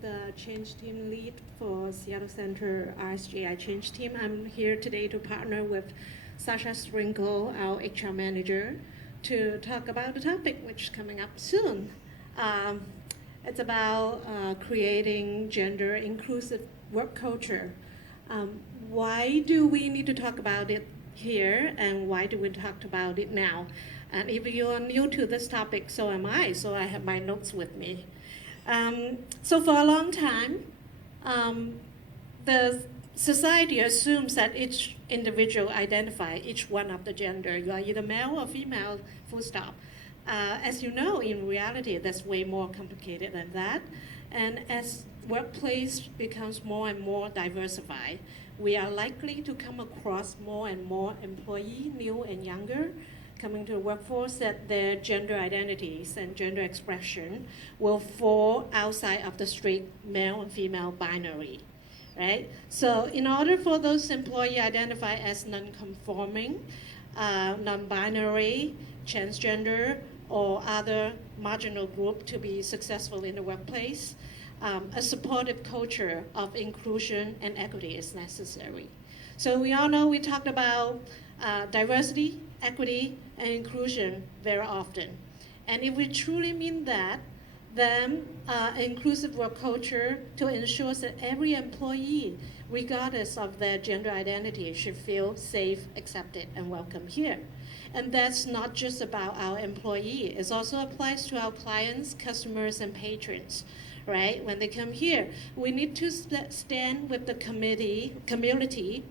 the change team lead for Seattle Center rsji change team. I'm here today to partner with Sasha Sprinkle, our HR manager, to talk about the topic which is coming up soon. It's about creating gender inclusive work culture. Why do we need to talk about it here, and why do we talk about it now? And if you are new to this topic, so am I, so I have my notes with me. So for a long time, the society assumes that each individual identify each one of the gender. You are either male or female, full stop. As you know, in reality, that's way more complicated than that. And as workplace becomes more and more diversified, we are likely to come across more and more employees, new and younger, coming to the workforce, that their gender identities and gender expression will fall outside of the strict male and female binary, right? So in order for those employees identified as non-conforming, non-binary, transgender, or other marginal group to be successful in the workplace, a supportive culture of inclusion and equity is necessary. So we all know we talked about diversity, equity, and inclusion very often. And if we truly mean that, then inclusive work culture to ensure that every employee, regardless of their gender identity, should feel safe, accepted, and welcome here. And that's not just about our employee. It also applies to our clients, customers, and patrons, right? When they come here, we need to stand with the community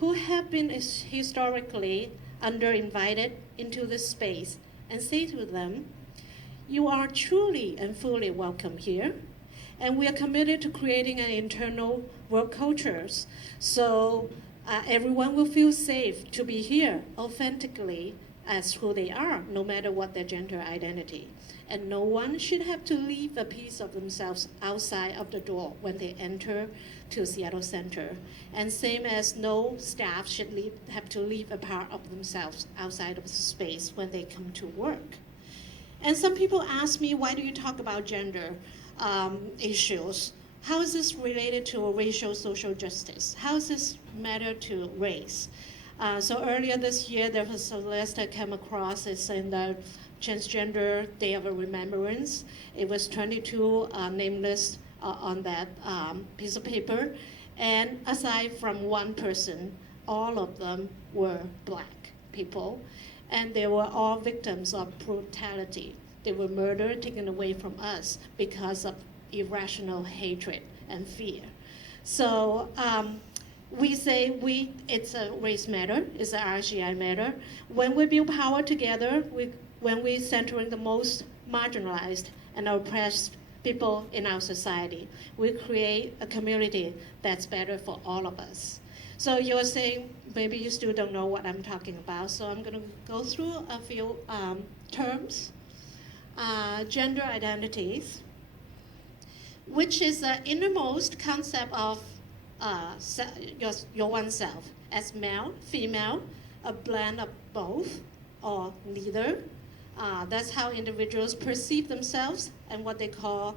who have been historically underinvited into this space and say to them, you are truly and fully welcome here. And we are committed to creating an internal work cultures so everyone will feel safe to be here authentically as who they are, no matter what their gender identity. And no one should have to leave a piece of themselves outside of the door when they enter to Seattle Center. And same as no staff should have to leave a part of themselves outside of the space when they come to work. And some people ask me, why do you talk about gender issues? How is this related to racial social justice? How does this matter to race? So earlier this year, there was a list I came across. It's in the Transgender Day of Remembrance. It was 22 name lists on that piece of paper. And aside from one person, all of them were Black people. And they were all victims of brutality. They were murdered, taken away from us because of irrational hatred and fear. So we say it's a race matter, it's an rsji matter. When we build power together, when we centering the most marginalized and oppressed people in our society, we create a community that's better for all of us. So you're saying, maybe you still don't know what I'm talking about, so I'm gonna go through a few terms. Gender identities, which is the innermost concept of your oneself as male, female, a blend of both, or neither. That's how individuals perceive themselves and what they call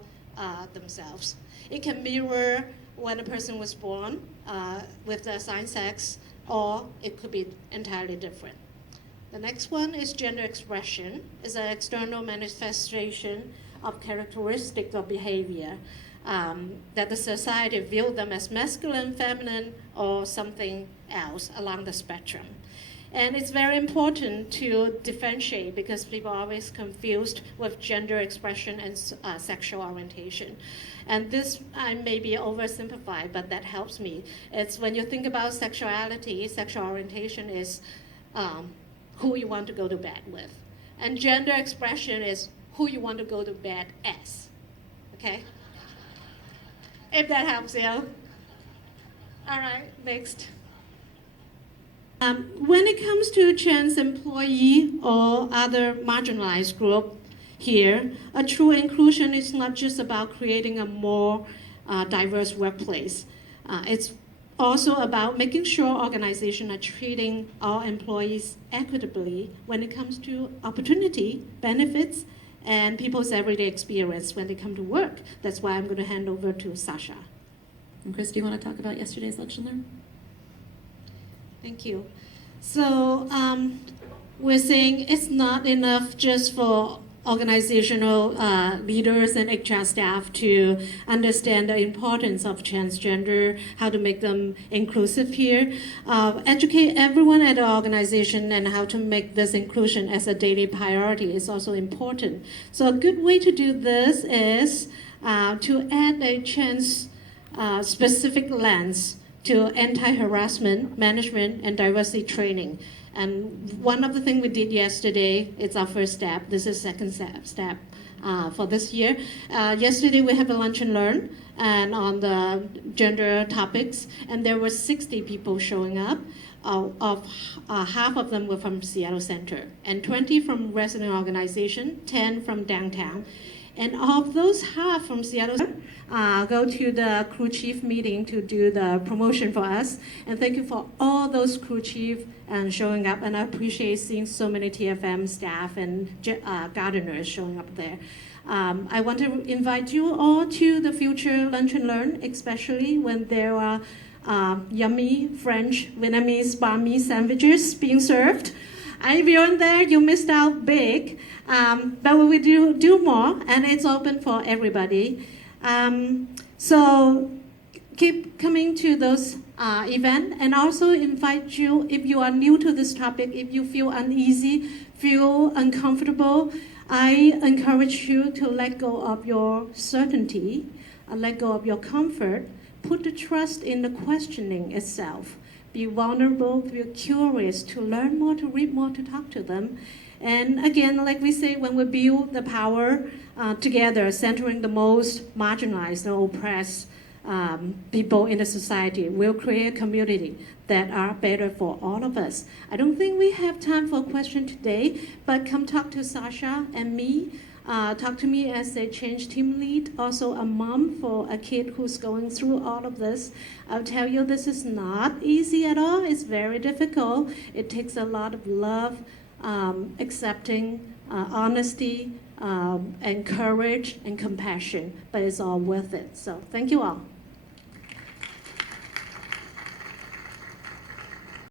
themselves. It can mirror when a person was born with the assigned sex, or it could be entirely different. The next one is gender expression. It's an external manifestation of characteristics of behavior that the society view them as masculine, feminine, or something else along the spectrum. And it's very important to differentiate because people are always confused with gender expression and sexual orientation. And this I may be oversimplified, but that helps me. It's when you think about sexuality, sexual orientation is who you want to go to bed with. And gender expression is who you want to go to bed as, okay? If that helps you. All right, next. When it comes to trans employee or other marginalized group here, a true inclusion is not just about creating a more diverse workplace. It's also about making sure organizations are treating all employees equitably when it comes to opportunity, benefits, and people's everyday experience when they come to work. That's why I'm going to hand over to Sasha. And Chris, do you want to talk about yesterday's Lunch and Learn? Thank you. So we're saying it's not enough just for organizational leaders and HR staff to understand the importance of transgender, how to make them inclusive here. Educate everyone at the organization and how to make this inclusion as a daily priority is also important. So a good way to do this is to add a specific lens to anti-harassment management and diversity training. And one of the things we did yesterday, it's our first step. This is second step for this year. Yesterday we have a lunch and learn and on the gender topics, and there were 60 people showing up. Half of them were from Seattle Center, and 20 from resident organization, 10 from downtown. And of those half from Seattle, go to the crew chief meeting to do the promotion for us. And thank you for all those crew chief showing up. And I appreciate seeing so many TFM staff and gardeners showing up there. I want to invite you all to the future Lunch and Learn, especially when there are yummy French, Vietnamese, Burmese sandwiches being served. If you weren't there, you missed out big. But we will do more, and it's open for everybody. So keep coming to those events, and also invite you, if you are new to this topic, if you feel uneasy, feel uncomfortable, I encourage you to let go of your certainty, let go of your comfort, put the trust in the questioning itself. Be vulnerable, be curious, to learn more, to read more, to talk to them. And again, like we say, when we build the power together, centering the most marginalized or oppressed people in the society, we'll create a community that are better for all of us. I don't think we have time for a question today, but come talk to Sasha and me. Talk to me as a change team lead, also a mom for a kid who's going through all of this. I'll tell you, this is not easy at all. It's very difficult. It takes a lot of love, accepting, honesty, and courage and compassion, but it's all worth it. So thank you all.